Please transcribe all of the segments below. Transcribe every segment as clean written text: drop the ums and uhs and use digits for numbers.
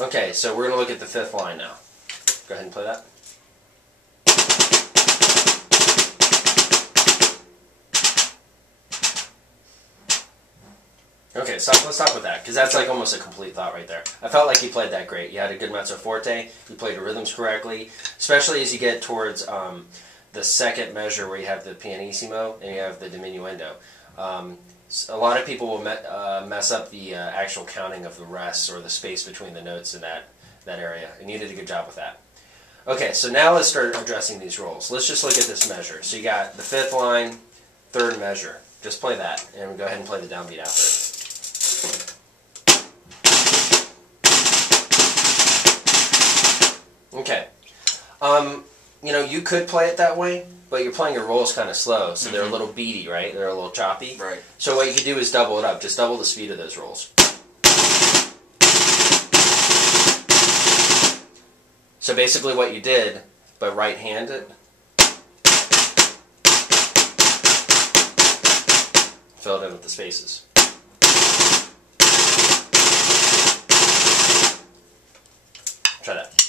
Okay, so we're going to look at the fifth line now. Go ahead and play that. Okay, let's stop with that, because that's like almost a complete thought right there. I felt like he played that great. You had a good mezzo forte, you played the rhythms correctly, especially as you get towards the second measure where you have the pianissimo and you have the diminuendo. A lot of people will mess up the actual counting of the rests or the space between the notes in that area, and you did a good job with that. Okay, so now let's start addressing these rolls. Let's just look at this measure. So you got the fifth line, third measure. Just play that, and we'll go ahead and play the downbeat after. Okay. You know, you could play it that way, but you're playing your rolls kind of slow, so they're a little beady, right? They're a little choppy. Right. So what you could do is double it up. Just double the speed of those rolls. So basically what you did, but right-handed, fill it in with the spaces. Try that.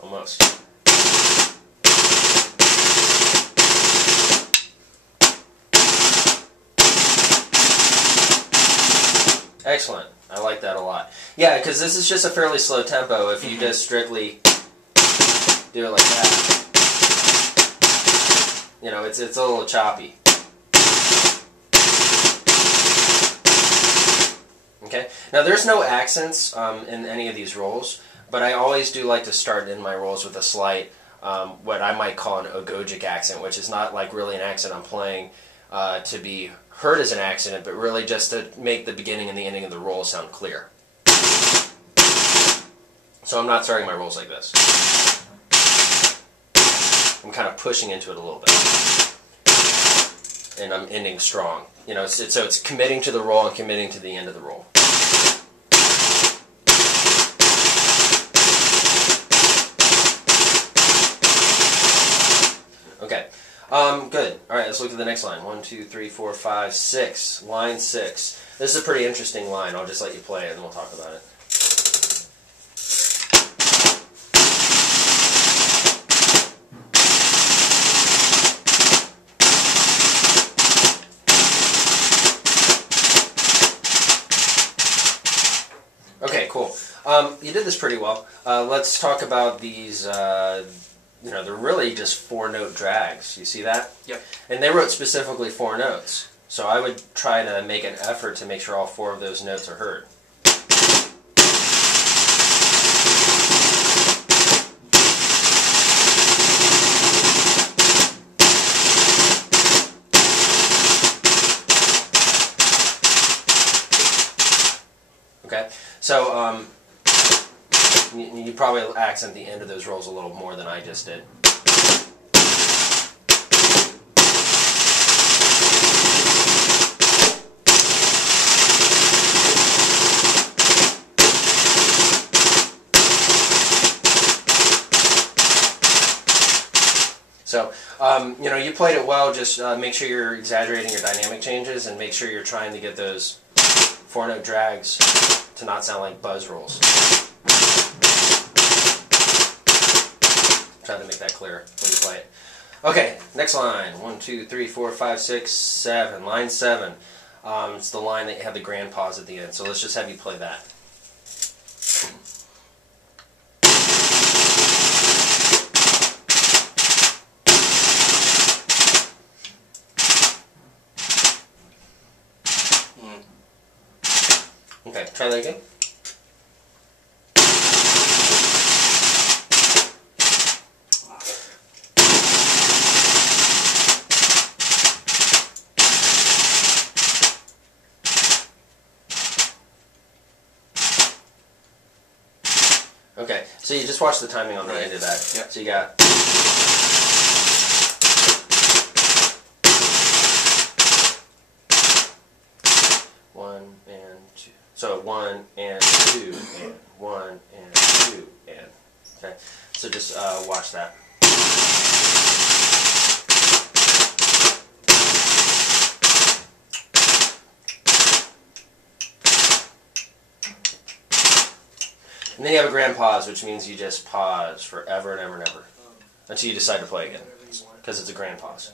Almost. Excellent. I like that a lot. Yeah, because this is just a fairly slow tempo. If you just strictly do it like that, you know, it's a little choppy. Okay. Now there's no accents in any of these rolls, but I always do like to start in my rolls with a slight, what I might call an ogogic accent, which is not like really an accent I'm playing to be heard as an accent, but really just to make the beginning and the ending of the roll sound clear. So I'm not starting my rolls like this. I'm kind of pushing into it a little bit, and I'm ending strong. You know, so it's committing to the roll and committing to the end of the roll. Okay, good. All right, let's look at the next line. 1, 2, 3, 4, 5, 6. Line 6. This is a pretty interesting line. I'll just let you play it and we'll talk about it. Okay, cool. You did this pretty well. Let's talk about these. You know, they're really just 4-note drags. You see that? Yep. And they wrote specifically 4 notes. So I would try to make an effort to make sure all 4 of those notes are heard. Okay? So, you probably accent the end of those rolls a little more than I just did. So, you know, you played it well. Just make sure you're exaggerating your dynamic changes and make sure you're trying to get those 4-note drags to not sound like buzz rolls. Try to make that clear when you play it. Okay, next line. 1, 2, 3, 4, 5, 6, 7. Line 7. It's the line that you have the grand pause at the end. So let's just have you play that. Okay, try that again. Okay, so you just watch the timing on the end of that. Yep. So you got... one and two. So 1 and 2 and 1 and 2 and... Okay, so just watch that. And then you have a grand pause, which means you just pause forever and ever and ever until you decide to play again, because it's a grand pause.